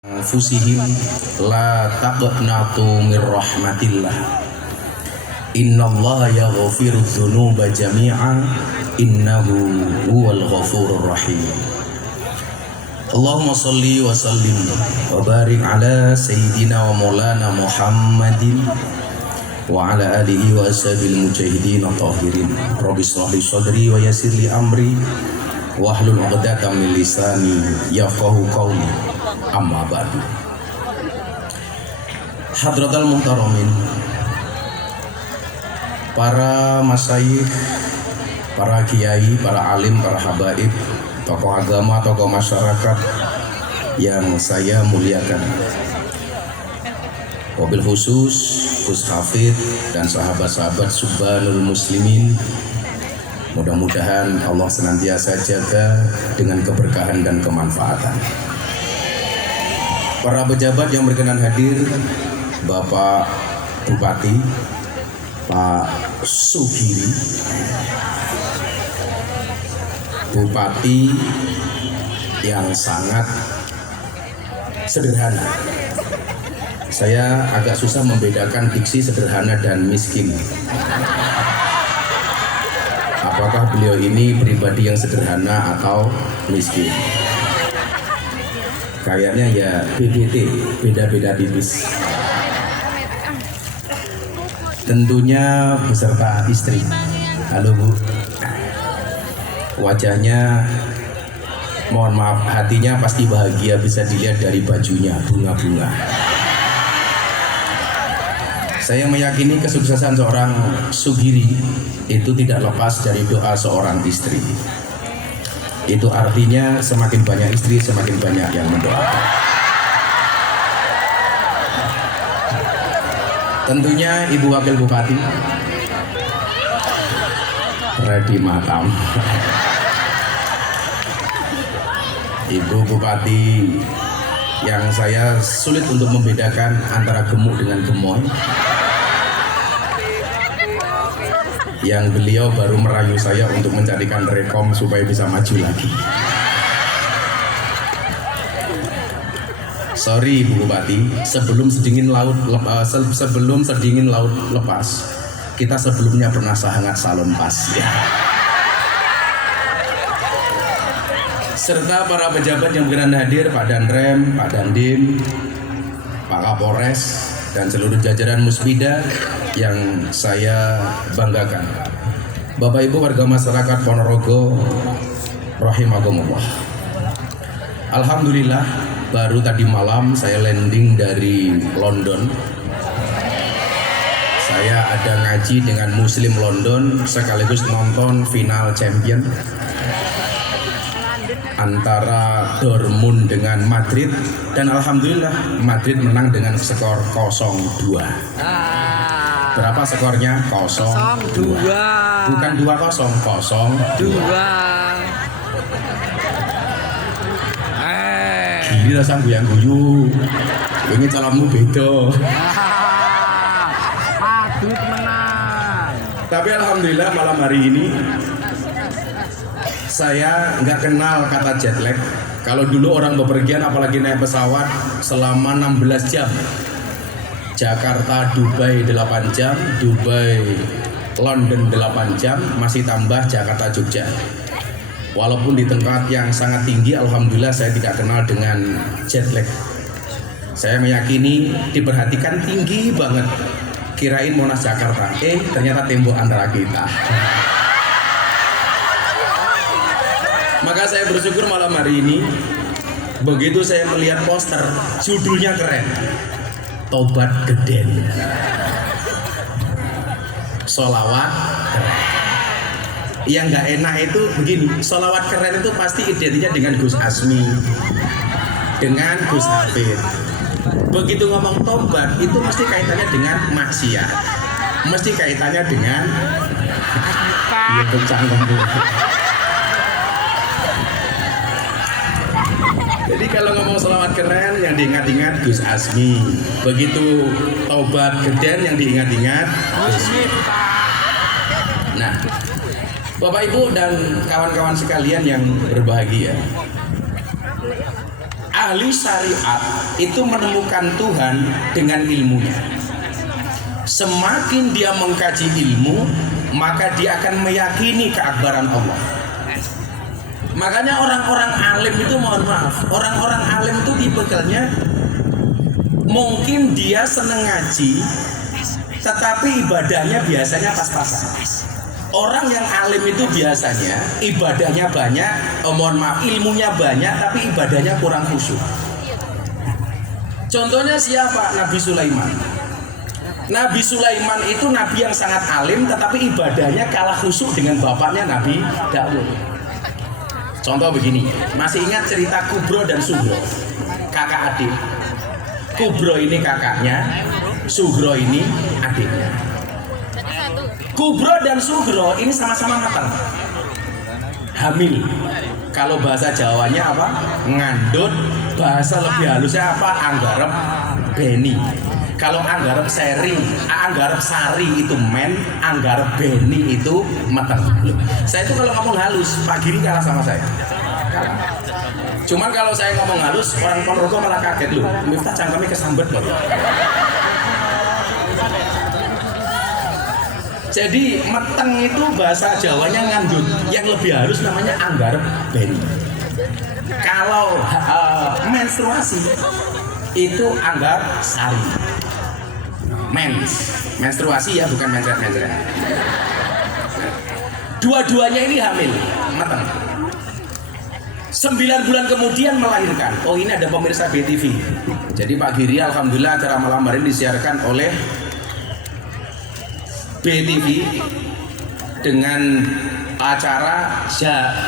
Anfusihim la taqnatu mir rahmatillah innallaha yaghfiru dzunuba jami'a innahu huwal ghafurur rahim. Allahumma shalli wa sallim wa barik ala sayyidina wa maulana Muhammadin wa ala alihi wa ashabil mujahidin tahirin. Rabbi shrah li sadri wa yassir li amri wahlul 'uqdatam min lisani yafqahu qawli. Amma ba'du. Hadratal muhtaramin, para masyayikh, para kiai, para alim, para habaib, tokoh agama, tokoh masyarakat yang saya muliakan, wabil khusus Gus Hafid dan sahabat-sahabat subhanul muslimin, mudah-mudahan Allah senantiasa jaga dengan keberkahan dan kemanfaatan. Para pejabat yang berkenan hadir, Bapak Bupati, Pak Sugiri, Bupati yang sangat sederhana. Saya agak susah membedakan diksi sederhana dan miskin. Apakah beliau ini pribadi yang sederhana atau miskin? Kayaknya ya BBT, beda-beda tipis. Tentunya beserta istri. Halo Bu. Wajahnya, mohon maaf, hatinya pasti bahagia, bisa dilihat dari bajunya, bunga-bunga. Saya meyakini kesuksesan seorang Sugiri itu tidak lepas dari doa seorang istri. Itu artinya semakin banyak istri, semakin banyak yang mendoakan. Tentunya Ibu Wakil Bupati ready matam. Ibu Bupati yang saya sulit untuk membedakan antara gemuk dengan gemoy, yang beliau baru merayu saya untuk mencarikan rekom supaya bisa maju lagi. Sorry Ibu Bupati, sebelum sedingin laut lepas, kita sebelumnya pernah sangat salon pas ya. Serta para pejabat yang berkenan hadir, Pak Danrem, Pak Dandim, Pak Kapolres, dan seluruh jajaran Musbida yang saya banggakan. Bapak Ibu warga masyarakat Ponorogo rahimakumullah. Alhamdulillah, baru tadi malam saya landing dari London. Saya ada ngaji dengan Muslim London sekaligus nonton final champion antara Dortmund dengan Madrid, dan alhamdulillah Madrid menang dengan skor 0-2. Berapa skornya? 0-2. Bukan 2-0, 0-2. Gini rasa guyang-guyu. Ini calonmu beda. Madrid menang. Tapi alhamdulillah malam hari ini saya nggak kenal kata jet lag. Kalau dulu orang bepergian apalagi naik pesawat selama 16 jam, Jakarta Dubai 8 jam, Dubai London 8 jam, masih tambah Jakarta Jogja. Walaupun di tempat yang sangat tinggi, alhamdulillah saya tidak kenal dengan jet lag. Saya meyakini diperhatikan tinggi banget. Kirain Monas Jakarta, ternyata tembok antara kita. Maka saya bersyukur malam hari ini, begitu saya melihat poster, judulnya keren, Tobat Geden, solawat keren. Yang nggak enak itu begini, solawat keren itu pasti identiknya dengan Gus Asmi, dengan Gus Hafid. Begitu ngomong tobat, itu mesti kaitannya dengan maksiat, mesti kaitannya dengan Jadi kalau ngomong selawat keren yang diingat-ingat Gus Asmi, begitu tobat geden yang diingat-ingat Gus Miftah. Nah, Bapak Ibu dan kawan-kawan sekalian yang berbahagia, ahli syariat itu menemukan Tuhan dengan ilmunya. Semakin dia mengkaji ilmu, maka dia akan meyakini keakbaran Allah. Makanya orang-orang alim itu, mohon maaf, orang-orang alim itu tipikalnya mungkin dia seneng ngaji, tetapi ibadahnya biasanya pas-pasan. Orang yang alim itu biasanya ibadahnya banyak, mohon maaf, ilmunya banyak, tapi ibadahnya kurang khusyuk. Contohnya siapa? Nabi Sulaiman. Nabi Sulaiman itu nabi yang sangat alim, tetapi ibadahnya kalah khusyuk dengan bapaknya Nabi Daud. Contoh begini, masih ingat cerita Kubro dan Sugro, kakak adik. Kubro ini kakaknya, Sugro ini adiknya. Kubro dan Sugro ini sama-sama matang, hamil. Kalau bahasa Jawanya apa? Ngandut. Bahasa lebih halusnya apa? Anggarep beni. Kalau anggarep sari itu men, anggarep beni itu matang. Saya itu kalau ngomong halus, Pak Giri kalah sama saya. Kalah. Cuman kalau saya ngomong halus, orang Ponorogo malah kaget loh. Miftah cangkemnya kesambet loh. Jadi meteng itu bahasa Jawanya ngandut, yang lebih halus namanya anggarep beni. Kalau menstruasi itu anggar sari. Menstruasi ya, bukan mencret-mencret. Dua-duanya ini hamil, meteng. 9 bulan kemudian melahirkan. Oh, ini ada pemirsa BTV. Jadi Pak Giri, alhamdulillah acara malam hari ini disiarkan oleh BTV dengan acara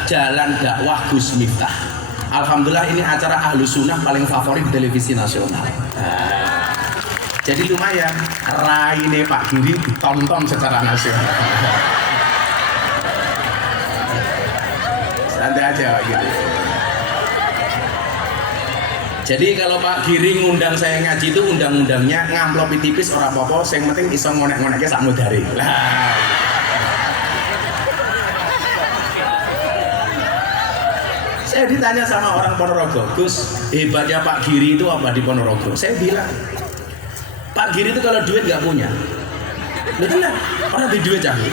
Jalan Dakwah Gus Miftah. Alhamdulillah ini acara ahlu sunnah paling favorit di televisi nasional. Jadi lumayan, raine Pak Giri ditonton secara nasional. Santai aja Pak Giri. Jadi kalau Pak Giri ngundang saya ngaji itu undang-undangnya ngamplopi tipis ora apa-apa, sing penting iso ngonek-ngoneknya sak mudare. Lah. Saya ditanya sama orang Ponorogo, Gus, hebatnya Pak Giri itu apa di Ponorogo? Saya bilang, Pak Giri itu kalau duit nggak punya. Betul lah, orang di duit jangan.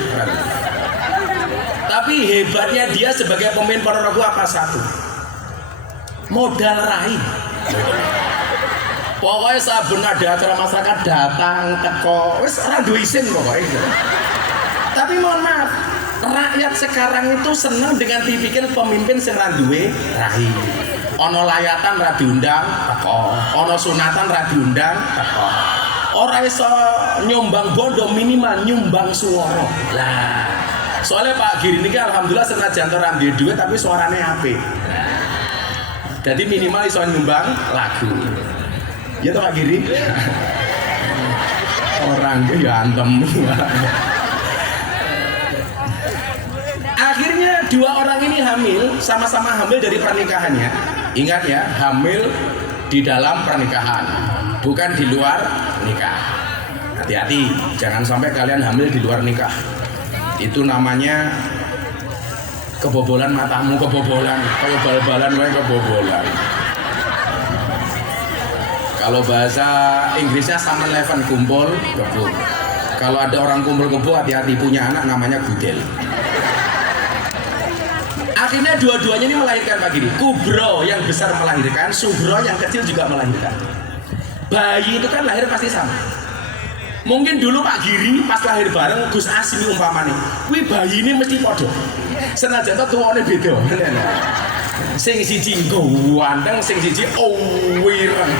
Tapi hebatnya dia sebagai pemimpin Ponorogo apa satu? Modal rai. Pokoknya saben ada acara masyarakat datang teko, wis ora duwe isin pokoknya. Tapi mohon maaf, rakyat sekarang itu senang dengan tipikal pemimpin sing ra duwe rai. Ono layatan ra diundang teko, ono sunatan ra diundang teko. Ora iso nyumbang bondo, minimal nyumbang suara. Lah, soalnya Pak Giri ini alhamdulillah senajan ora duwe duit tapi suaranya apik. Jadi minimal iso nyumbang lagu. Ya toh Pak Giri? Orang ya antem. Akhirnya dua orang ini hamil, sama-sama hamil dari pernikahannya. Ingat ya, hamil di dalam pernikahan, bukan di luar nikah. Hati-hati, jangan sampai kalian hamil di luar nikah. Itu namanya kebobolan matamu, kebobolan. Kalau bal-balan wae kebobolan. Kalau bahasa Inggrisnya sama eleven, kumpul kebo. Kalau ada orang kumpul kebo, hati-hati, punya anak namanya gudel. Akhirnya dua-duanya ini melahirkan Pak Giri. Kubro yang besar melahirkan, Sugro yang kecil juga melahirkan. Bayi itu kan lahir pasti sama. Mungkin dulu Pak Giri pas lahir bareng Gus Asmi umpamane, kuwi bayi ini mesti podo. Senajan to tuwane beda. Sing siji ganteng, sing siji wireng.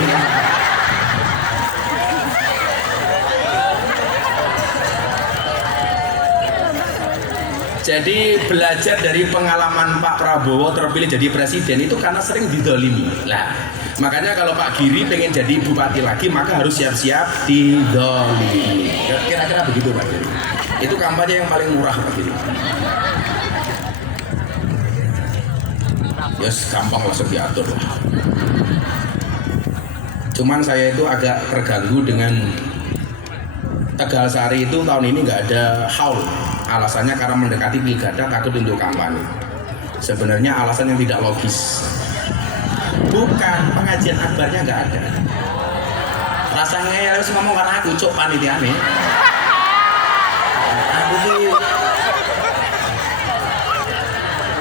Jadi belajar dari pengalaman Pak Prabowo terpilih jadi presiden itu karena sering didolimi. Lah, makanya kalau Pak Giri pengen jadi bupati lagi maka harus siap-siap didolimi. Kira-kira begitu Pak Giri. Itu kampanye yang paling murah Pak Giri. Yes, gampang langsung diatur lah. Cuman saya itu agak terganggu dengan Tegal Sari itu tahun ini nggak ada haul. Alasannya karena mendekati pilkada takut untuk kampanye. Sebenarnya alasan yang tidak logis. Bukan, pengajian akbarnya nggak ada. Rasanya harus ngomong karena aku cok panitia nih. Aku tuh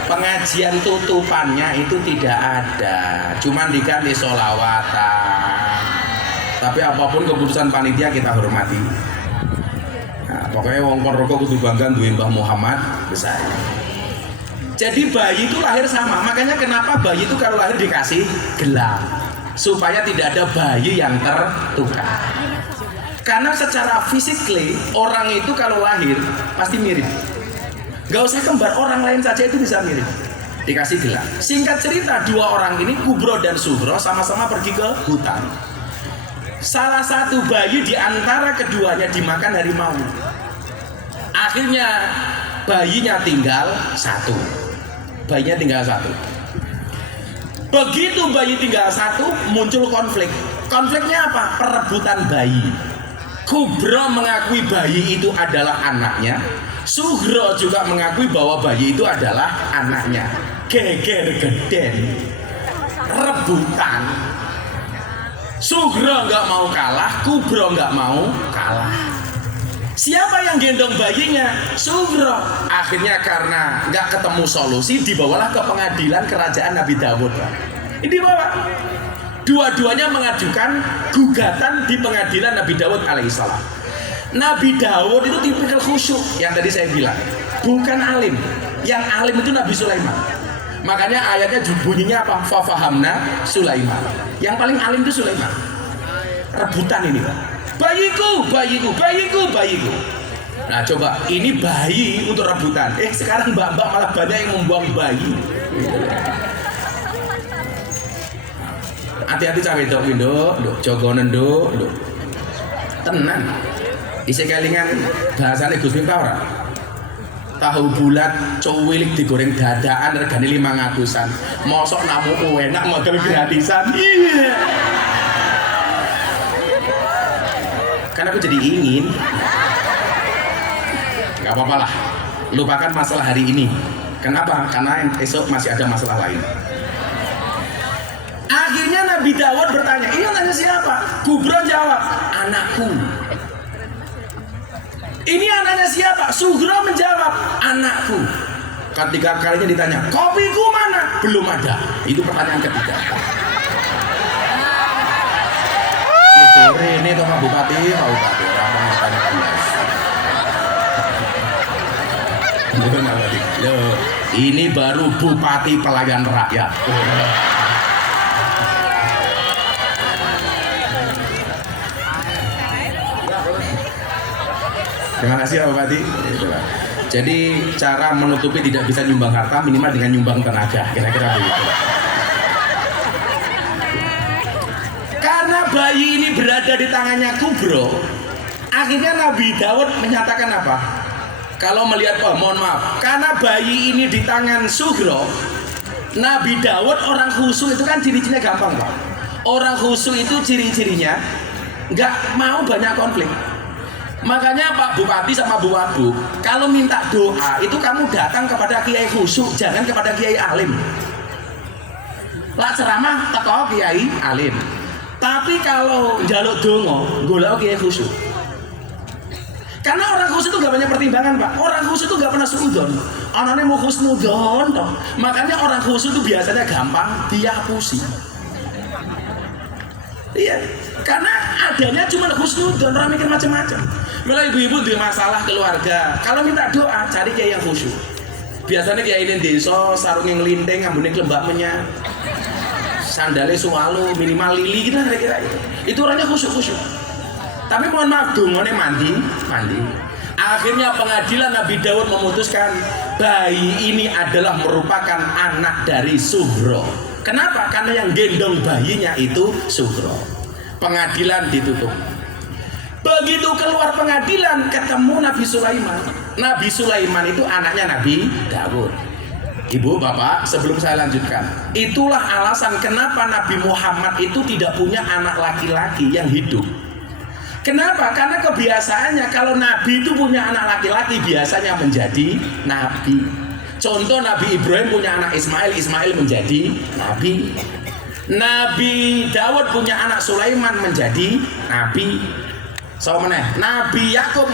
pengajian tutupannya itu tidak ada, cuman diganti sholawatan. Tapi apapun keputusan panitia kita hormati. Nah, pokoknya wong Ponorogo kudu bangga duwe Mbah Muhammad besar. Jadi bayi itu lahir sama, makanya kenapa bayi itu kalau lahir dikasih gelang supaya tidak ada bayi yang tertukar. Karena secara fisikly orang itu kalau lahir pasti mirip. Gak usah kembar, orang lain saja itu bisa mirip. Dikasih gelang. Singkat cerita, dua orang ini Kubro dan Sugro sama-sama pergi ke hutan. Salah satu bayi di antara keduanya dimakan harimau. Akhirnya bayinya tinggal satu. Bayinya tinggal satu. Begitu bayi tinggal satu, muncul konflik. Konfliknya apa? Perebutan bayi. Kubro mengakui bayi itu adalah anaknya. Sugro juga mengakui bahwa bayi itu adalah anaknya. Geger geden, rebutan. Sugro nggak mau kalah, Kubro nggak mau kalah. Siapa yang gendong bayinya? Sugro. Akhirnya karena nggak ketemu solusi, dibawalah ke pengadilan kerajaan Nabi Dawud. Ini dibawa. Dua-duanya mengajukan gugatan di pengadilan Nabi Dawud alaihissalam. Nabi Dawud itu tipikal khusyuk yang tadi saya bilang, bukan alim. Yang alim itu Nabi Sulaiman. Makanya ayatnya bunyinya apa? Fafahamna Sulaiman. Yang paling alim itu Sulaiman. Rebutan ini, Pak. Bayiku, bayiku, bayiku, bayiku. Nah coba, ini bayi untuk rebutan. Sekarang mbak-mbak malah banyak yang membuang bayi. Hati-hati cawe dok, jogonen dok. Tenang. Isi kelingan bahasane Gus Miftah ora? Tahu bulat cuwilik digoreng dadaan regane 500-an. Mosok namu enak model gratisan. Iya. Karena aku jadi ingin. Gak apa-apa lah. Lupakan masalah hari ini. Kenapa? Karena esok masih ada masalah lain. Akhirnya Nabi Dawud bertanya, ini nanya siapa? Kubro jawab, anakku. Ini anaknya siapa? Sugro menjawab, anakku. Ketiga kalinya ditanya, kopiku mana? Belum ada. Itu pertanyaan ketiga. Ini tuh Pak Bupati, ramah bertanya ini baru Bupati Pelayan Rakyat. Terima kasih Pak Bupati. Jadi cara menutupi tidak bisa nyumbang harta minimal dengan nyumbang tenaga, kira-kira begitu. Karena bayi ini berada di tangannya Kubro, akhirnya Nabi Dawud menyatakan apa? Kalau melihat, mohon maaf, karena bayi ini di tangan Sugro, Nabi Dawud orang khusyuk itu kan ciri-cirinya gampang Pak. Orang khusyuk itu ciri-cirinya nggak mau banyak konflik. Makanya Pak Bupati sama Bu Wabuk, kalau minta doa itu kamu datang kepada kiai khusyuk, jangan kepada kiai alim. Lah ceramah teko kiai alim. Tapi kalau njaluk donga, golek kiai khusyuk. Karena orang khusyuk itu gak banyak pertimbangan, Pak. Orang khusyuk itu gak pernah suudon. Anaknya mau khusnudon toh. Makanya orang khusyuk itu biasanya gampang dihapusi. Iya, karena adanya cuma khusnudon, orang mikir macam-macam. Mulai ibu-ibu di masalah keluarga, kalau minta doa cari kiai yang khusyuk. Biasanya kiai ini desa sarungnya ngelinting, ambune klembaknya, sandalnya suwalu, minimal lili gitu kira-kira gitu. Itu orangnya khusyuk. Tapi mohon maaf, dungane mandi. Akhirnya pengadilan Nabi Dawud memutuskan bayi ini adalah merupakan anak dari Sugro. Kenapa? Karena yang gendong bayinya itu Sugro. Pengadilan ditutup. Begitu keluar pengadilan ketemu Nabi Sulaiman. Nabi Sulaiman itu anaknya Nabi Dawud. Ibu, bapak, sebelum saya lanjutkan, itulah alasan kenapa Nabi Muhammad itu tidak punya anak laki-laki yang hidup. Kenapa? Karena kebiasaannya kalau Nabi itu punya anak laki-laki biasanya menjadi Nabi. Contoh Nabi Ibrahim punya anak Ismail, Ismail menjadi Nabi. Nabi Daud punya anak Sulaiman menjadi nabi. So meneh Nabi Yakub